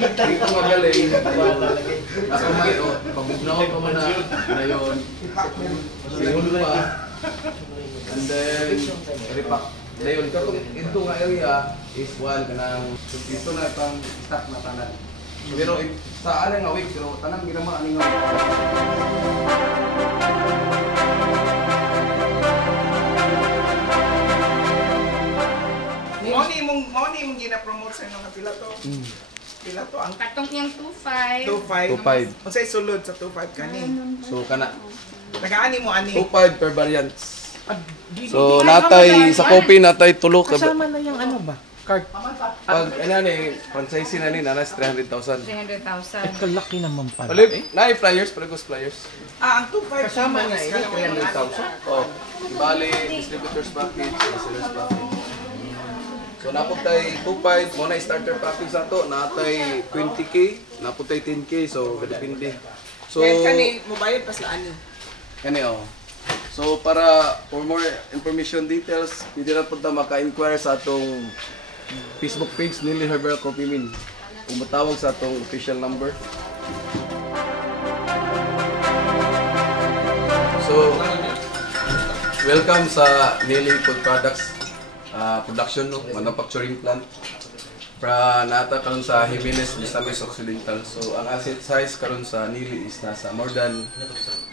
Dito magaling. Nakamay, pabugnaw pa man na yun. Sinul pa. And then, repack. Dayon, katong ito nga area is one kanang ito na pang stock na tanan. Pero sa anang nga week, pero tanang ginama aning nga week. Moni mong gina-promote sa inyo nga pila to. Pila to ang Katong niyang 2.5. 2.5. Unsay sulod sa 2.5 kani? So kana Nagaani mo ani? 2.5 per variants. So natay sa coffee natay tulo ka. Kasama na yung ano ba? Card. Pag ano ni franchisee na ni nanas 300,000. 300,000. Kalaki naman pala. Alip, naay flyers, pregos flyers. Ang 2.5 Kasama na eh, 300,000. Oh, bali distributors package, sellers package. So naputay 2.5 mo na starter package sa to, natay 20k, naputay 10k, so depende. So kani mo bayad pa sila ani. Kani oh. So para for more information details, pwede na punta maka-inquire sa atong Facebook page Nili Herbal Coffee Bean. Kung matawag sa atong official number. So welcome sa Nili Food Products production no, manufacturing plant. Para nata karon sa Jimenez, Misamis Occidental. So ang asset size karon sa Nili is nasa more than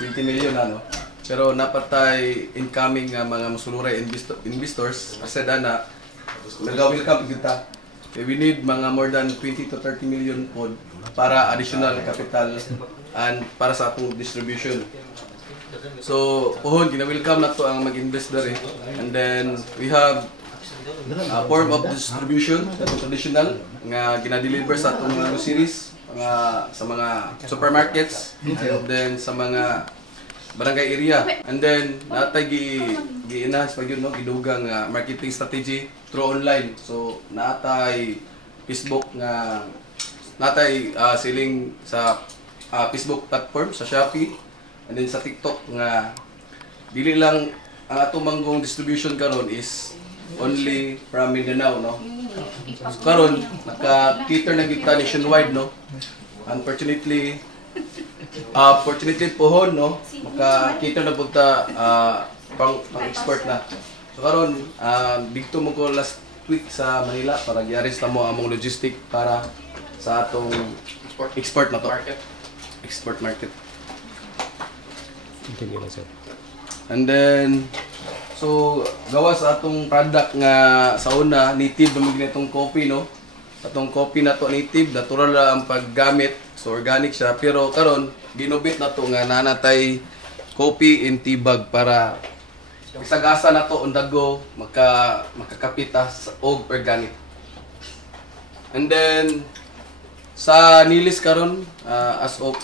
20 million ano. Pero napatay incoming nga mga musuluray investors kasi dana nag-welcome kita. We need mga more than 20 to 30 million po para additional capital and para sa atong distribution. So puhon gina-welcome na to ang mag-invest dere. And then we have form of distribution, traditional nga gina-deliver sa atong mga series sa mga supermarkets and then sa mga barangay area. And then natay gi-enhance pag yun no, gidugang marketing strategy through online. So natay Facebook nga natay selling sa Facebook platform sa Shopee and then sa TikTok nga dili lang ang atong manggong distribution karon is only from Mindanao no. So karon naka-cater na kita nationwide no. Unfortunately pohon no, maka-cater na punta pang-export na. So karon dito mo ko last week sa Manila para gi-arrange na mo among logistic para sa atong export na to. Export market. And then so gawa sa atong product nga sa una native dumig itong coffee no. Atong coffee na to native, natural ra ang paggamit. So organic siya pero karon ginubit na to nga nanatay coffee in tea bag para isagasa na to undago makakapita og organic. And then sa Nilis karon as of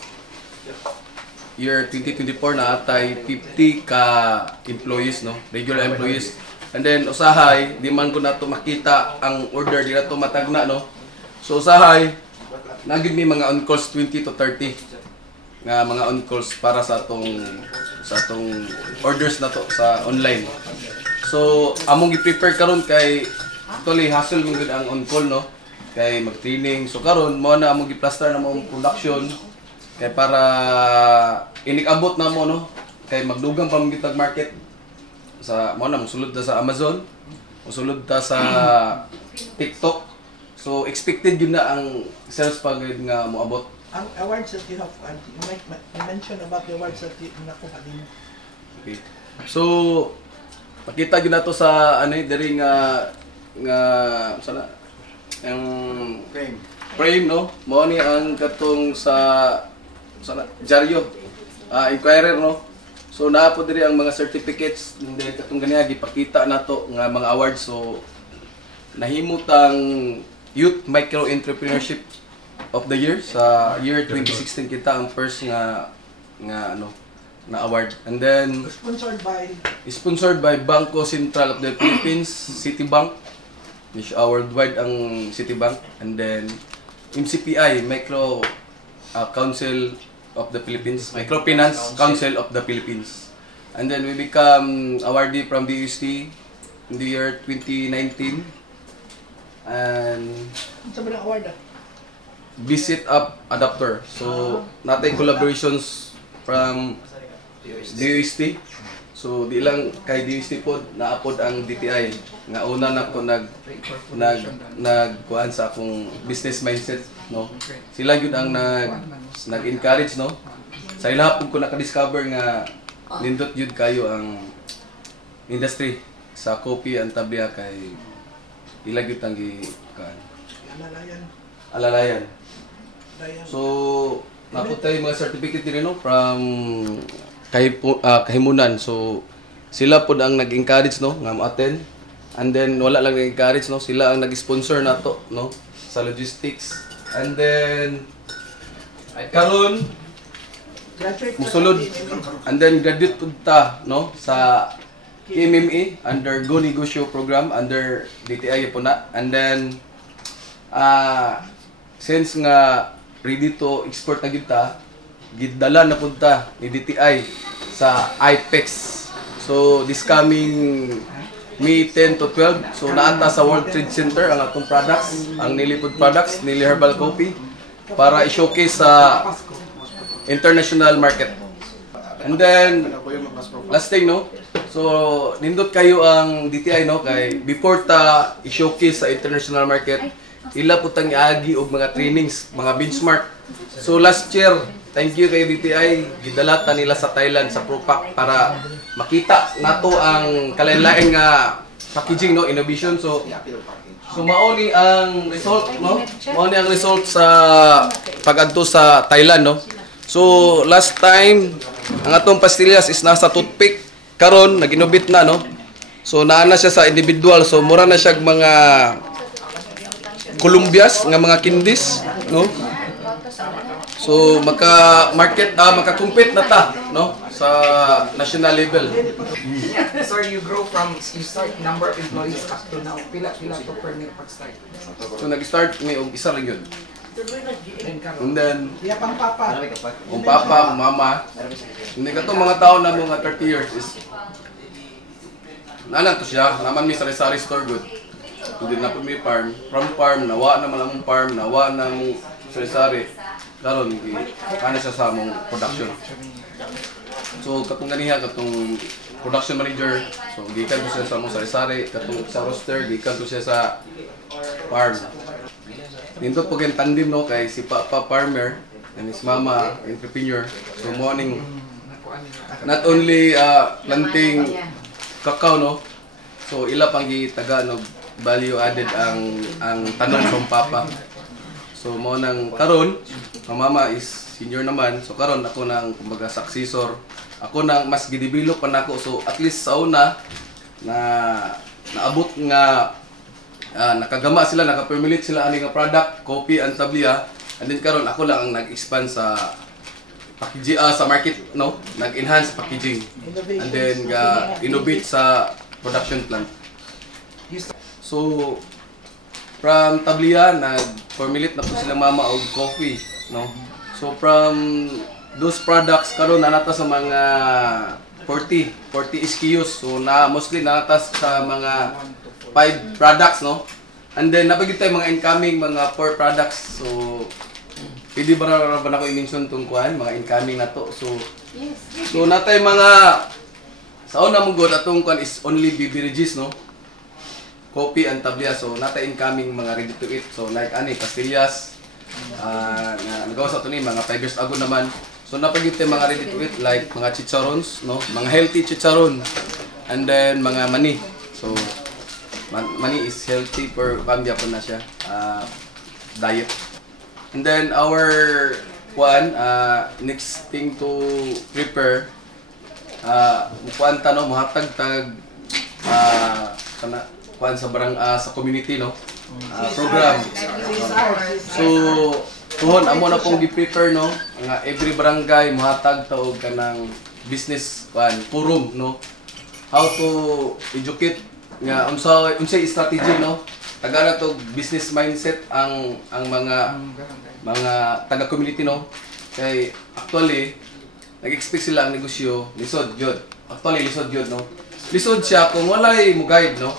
year 2024 na atay 50 ka employees no, regular employees. And then usahay di man ko nato makita ang order di nato matagna no. So usahay nagid mi mga on calls 20 to 30 nga mga on calls para sa atong orders na to sa online. So among gi-prepare karon kay actually hassle mo gud ang on call no kay mag-training. So karon mo na among gi-plaster na mo production kay para inig-abot na mo no kay magdugang pa mo gitag market sa mo na mosulod ta sa Amazon, mosulod ta sa TikTok. So expected yun na ang sales pag nga moabot. Ang awards that you have, you mentioned about the awards that you nakuha din. Okay. So pakita gyud nato sa ano diri nga sana ang frame no. Mao ni ang katong sa sana dyaryo. Inquirer no. So naa po diri ang mga certificates hindi katong ganiya gipakita nato nga mga awards. So nahimutang Youth Micro Entrepreneurship of the Year sa year 2016 kita ang first nga ano na award. And then sponsored by Bangko Sentral of the Philippines, Citibank. Which worldwide ang Citibank. And then MCPI, Micro Council of the Philippines, Microfinance Council of the Philippines. And then we become awardee from DUST in the year 2019. And sa mga award visit up adapter. So natay collaborations from DOST. So di lang kay DOST pod naapod ang DTI nga una na ko nagkuan sa akong business mindset, no. Sila gyud ang nag-encourage, no. Sa ila po ko naka-discover nga nindot gyud kayo ang industry sa coffee and tablia kay ila gyud ang gikan alalayan. So naputay mga certificate din, no, from kahimunan. So sila pod ang nag-encourage, no, nga ma-attend. And then wala lang nag-encourage, no, sila ang nag-sponsor nato, no, sa logistics. And then karon musulod, and then graduate pud ta, no, sa MME under Go Negosyo program under DTI po na. And then since nga ready to export na kita, gidala na punta ni DTI sa IPEX. So this coming May 10 to 12, so naanta sa World Trade Center ang atong products, ang Nili Food Products, Nili Herbal Coffee, para i-showcase sa international market. And then last thing, no, so nindot kayo ang DTI, no, kay before ta i-showcase sa international market, ila putang iagi og mga trainings, mga benchmark. So last year, thank you kay DTI, gidalata nila sa Thailand sa Propac para makita nato ang kalain-laing nga packaging, no, innovation. So mao ni ang result, no? Mao ni ang result sa pag-adto sa Thailand, no. So last time ang atong pastillas is nasa toothpick, karon nag-innovate na, no. So naa na siya sa individual, so mura na siya mga Columbias nga mga candies, no. So maka-compete na ta, no, sa national level. Sir, you start number of employees up to now. Pila to permit pag-start? So nag-start may og isa lang yun. And then Iya pang papa. ang papa, ang mama, hindi ka to mga tao na mga 30 years is nalang to siya, naman may sari-sari store good. Hindi na po may farm. From farm, nawa naman ang farm, nawa ng sari-sari. Karon kana siya sa among production. So katong ganiha, katong production manager, so gikan ko siya sa among sari-sari, katong sa roster, gikan ko siya sa farm. Nindot po kayong tandem, no, kay si Papa farmer and his mama entrepreneur. So morning, not only planting cacao, no, so ila pang gitaga no value added ang tanong from Papa. So mo nang karon, ang mama is senior naman. So karon ako nang kumbaga successor. Ako nang mas gidevelop pa nako. So at least sa una na naabot nga nakagama sila, naka-permeate sila ani nga product, coffee and tablia. And then karon ako lang ang nag-expand sa packaging sa market, no, nag-enhance packaging. And then innovate sa production plant. So from tablia, nag-formulate na po silang mama og coffee, no. So from those products karon nata sa mga 40 SKUs. So mostly nata sa mga 5 products, no. And then napagid tay mga incoming mga 4 products. So pwede ba na ko i-mention tong kuan mga incoming na to. So natay mga sa una mong god atong kuan is only beverages, no. Coffee and tablia. So nata incoming mga ready to eat. So like ani pastillas, nagawa sa ito ni mga 5 years ago naman. So napagit mga ready to eat like mga chicharons, no, mga healthy chicharon, and then mga mani. So mani is healthy per pambya po na siya diet. And then our next thing to prepare kuan ta, no, mahatag tag kuan sa sa community, no, program. So tuhon amo na pong gi-prepare, no, nga every barangay mohatag ta og kanang business forum, no, how to educate nga unsay strategy, no, tagana to business mindset ang mga taga community, no, kay actually nag-expect sila ang negosyo lisod jud. Actually lisod jud, no, lisod siya kung walay mo guide, no.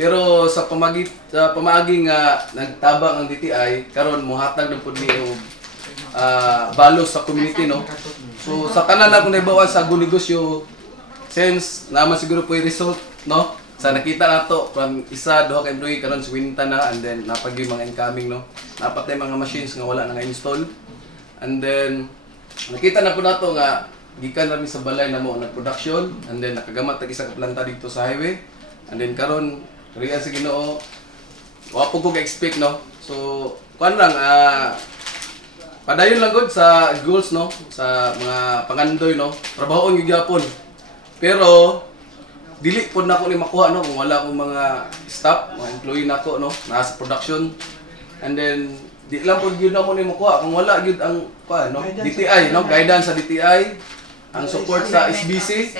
Pero sa pamaagi nga nagtabang ang DTI karon mohatag ng pud ni og balos sa community, no. So sa tanan na kung naibawa sa negosyo, since naman siguro po yung result, no, sa nakita nato from isa duha ka employee karon sa winta na, and then napagi mga incoming, no, napatay mga machines nga wala na nga install, and then nakita na po nato nga gikan na sa balay na mo na production, and then nakagamat tag isa ka planta dito sa highway, and then karon riyan sa Ginoo wa po ko ka-expect, no. So kuan lang padayon lang gud sa goals, no, sa mga pangandoy, no, trabahoon gyud gyapon. Pero dili pod nako ni makuha, no, kung wala akong mga staff, mga employee nako, no, nasa production. And then di lang pod gyud nako ni makuha kung wala gyud ang no, DTI, no, guidance sa DTI, ang support sa SBC.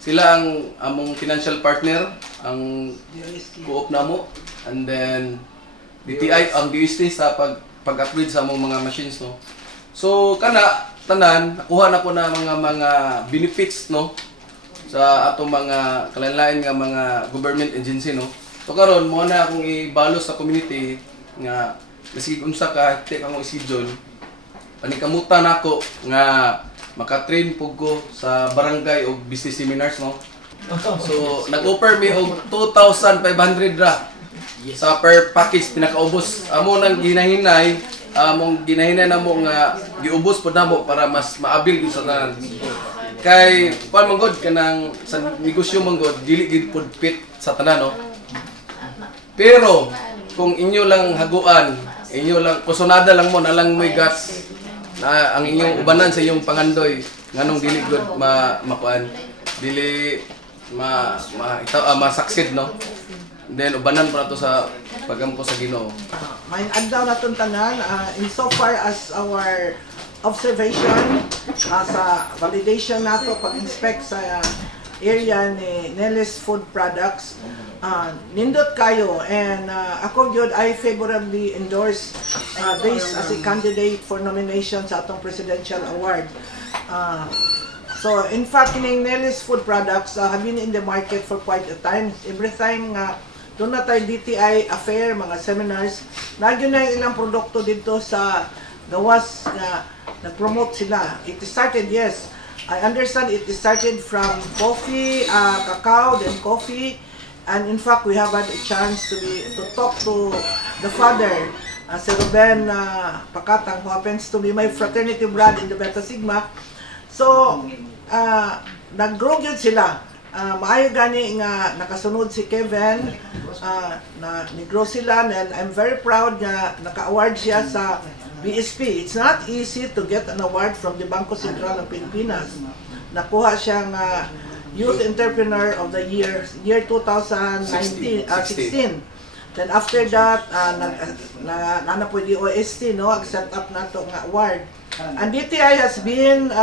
Sila ang among financial partner, ang co-op namo, and then DTI ang DST sa pag-upgrade sa among mga machines, no. So kana tanan nakuha na ko na mga benefits, no, sa atong mga kalain-lain nga mga government agency, no. So karon mo na akong ibalos sa community nga bisig unsa ka hektik ang schedule, panikamutan nako nga maka-train pug ko sa barangay o business seminars, no. So nag-offer mi og 2,500 ra sa per package pinakaubos. Amo nang ginahinay, among ginahinay namo nga giubos pod namo para mas maabil gid sa tanan. Kay kuan manggod kanang sa negosyo manggod dili gid pod fit sa tanan, no. Pero kung inyo lang haguan, inyo lang kusonada lang mo na lang mo'y guts na ang inyong ubanan sa inyong pangandoy nganong dili good makuan, dili ma-succeed, no. Then ubanan pa nato sa pagampo sa Ginoo. May adlaw natong tanan insofar as our observation sa validation nato pag-inspect sa area ni Nelly's Food Products, nindot kayo, and ako gyud I favorably endorse this as a candidate for nomination sa atong presidential award. So in fact kining Nelly's Food Products have been in the market for quite a time. Every time nga doon na tayo DTI affair, mga seminars, nagyo na yung ilang produkto dito sa gawas na nag-promote sila. It started, yes, I understand it started from coffee, cacao, then coffee, and in fact we have had a chance to talk to the father, si Ruben Pakatang, who happens to be my fraternity brother in the Beta Sigma. So nag-grow yun sila. Maayo gani nga nakasunod si Kevin, na ni-grow sila, and I'm very proud nga naka-award siya sa BSP. It's not easy to get an award from the Bangko Sentral ng Pilipinas. Nakuha siyang Youth Entrepreneur of the Year 2016. Then after that, na po di OST, no, set up na to nga award. And DTI has been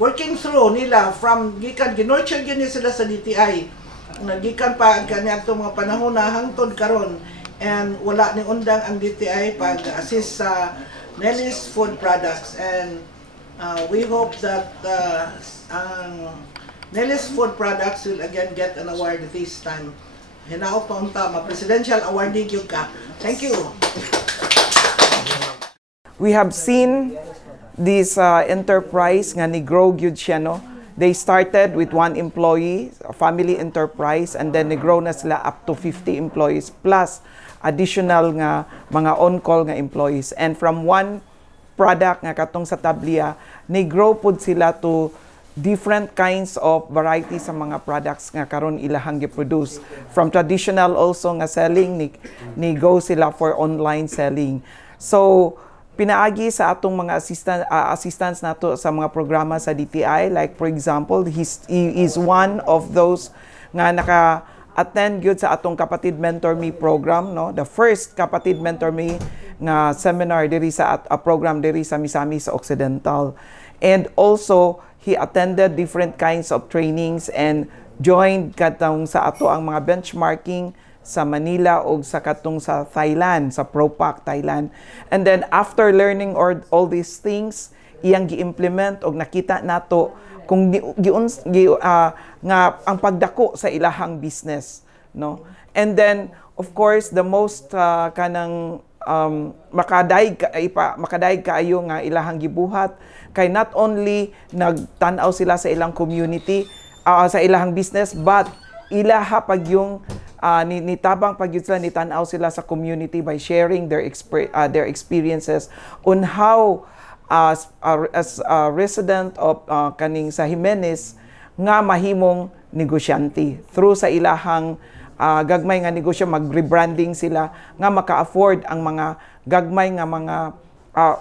working through nila from gikan ginurture gyud ni sila sa DTI. Nagikan pa kaniadto mga panahon na hangtod karon, and wala ni undang ang DTI pag-assist sa Nelly's Food Products, and we hope that Nelly's Food Products will again get an award this time. Hinaot pa unta ma-presidential awardee gyud ka. Thank you. We have seen this enterprise nga ni grow gyud siya, no. They started with 1 employee, a family enterprise, and then ni grow na sila up to 50 employees plus additional nga mga on-call nga employees. And from one product nga katong sa tablia, ni grow pud sila to different kinds of varieties sa mga products nga karon ilahang gi-produce. From traditional also nga selling, ni go sila for online selling. So pinaagi sa atong mga assistants nato sa mga programa sa DTI, like for example, he is one of those nga naka-attend gyud sa atong Kapatid Mentor Me program, no, the first Kapatid Mentor Me nga seminar diri sa program diri sa Misamis sa Occidental. And also he attended different kinds of trainings and joined katong sa ato ang mga benchmarking sa Manila o sa katong sa Thailand, sa Propac Thailand. And then after learning all these things, iyang gi-implement og nakita nato kung nga ang pagdako sa ilahang business, no? And then of course the most kanang makadayeg kaayo nga ilahang gibuhat kay not only nagtan-aw sila sa ilang community, sa ilahang business, but ilaha pag yung nitabang pag yun sila, nitan-aw sila sa community by sharing their experiences on how as a resident of kaning sa Jimenez nga mahimong negosyante through sa ilahang gagmay nga negosyo, mag-rebranding sila nga maka-afford ang mga gagmay nga mga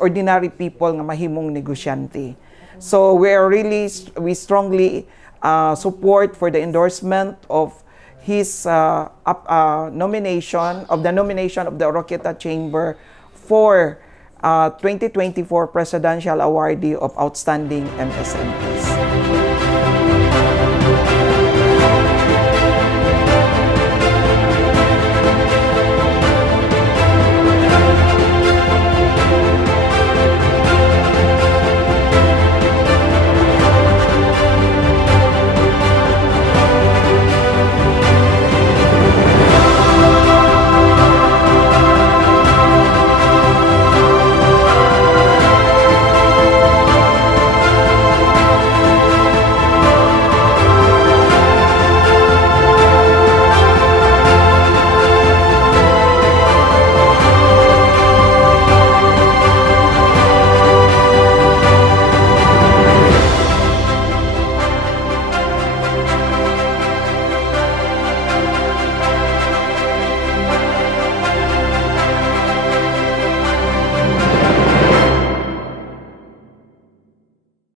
ordinary people nga mahimong negosyante. So we strongly support for the endorsement of his nomination of the Oroquieta Chamber for 2024 Presidential Awardee of Outstanding MSMEs.